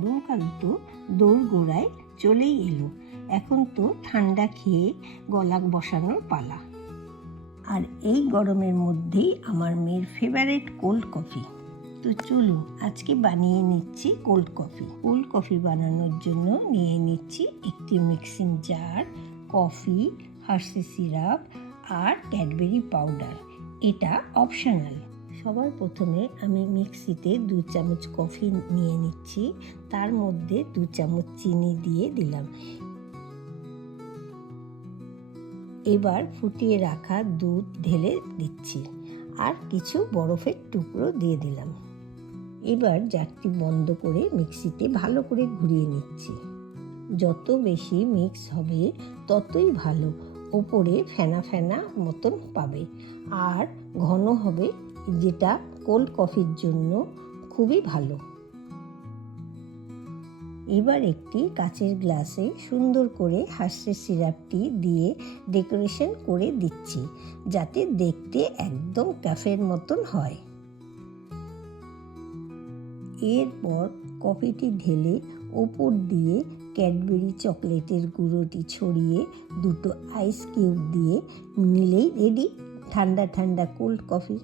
গরমকাল তো দোরগোড়ায় চলেই এলো। এখন তো ঠান্ডা খেয়ে গলা বসানোর পালা। আর এই গরমের মধ্যেই আমার মেয়ের ফেভারিট কোল্ড কফি। তো চলুন আজকে বানিয়ে নিচ্ছি কোল্ড কফি। কোল্ড কফি বানানোর জন্য নিয়ে নিচ্ছি একটি mixing jar, coffee, Hershey syrup আর ক্যাডবেরি পাউডার। এটা অপশনাল। সবার প্রথমে আমি মিক্সিতে 2 চামচ কফি নিয়ে নিচ্ছি, তার মধ্যে 2 চামচ চিনি দিয়ে দিলাম। এবার ফুটিয়ে রাখা দুধ ঢেলে দিচ্ছি আর কিছু বরফের টুকরো দিয়ে দিলাম। এবার জারটি বন্ধ করে মিক্সিতে ভালো করে ঘুরিয়ে নিচ্ছি। যত বেশি মিক্স হবে ততই ভালো, ওপরে ফেনা ফেনা মতন পাবে আর ঘন হবে, যেটা কোল্ড কফির জন্য খুবই ভালো। এবার একটি কাচের গ্লাসে সুন্দর করে হার্শি সিরাপটি দিয়ে ডেকোরেশন করে দিচ্ছি, যাতে দেখতে একদম ক্যাফের মতন হয়। এরপর কফিটি ঢেলে ওপর দিয়ে ক্যাডবেরি চকলেটের গুঁড়োটি ছড়িয়ে 2 আইস কিউব দিয়ে নিলেই রেডি ঠান্ডা ঠান্ডা কোল্ড কফি।